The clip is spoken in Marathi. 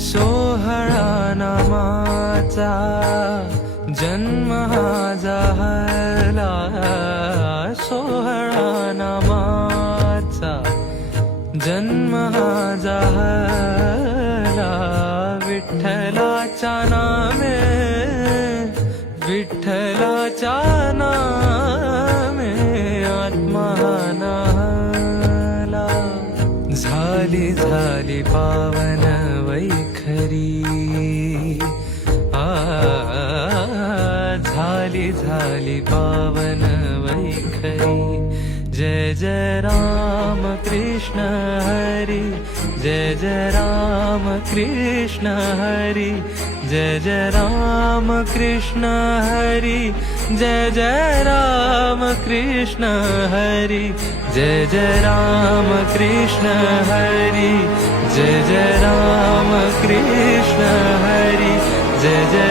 सोहळा नामाचा जन्म हा झाला, सोहळा नामाचा जन्म हा झाला. विठ्ठलाच्या नामे, विठ्ठलाच्या नामे आत्मा नाहला. झाली झाली पावन वैखरी, झाली झाली पावन वैखरी. जय जय राम कृष्ण हरी, जय जय राम कृष्ण हरी, जय जय राम कृष्ण हरी, जय जय राम कृष्ण हरी, जय जय राम कृष्ण हरी, जय जय राम कृष्ण हरी, जय जय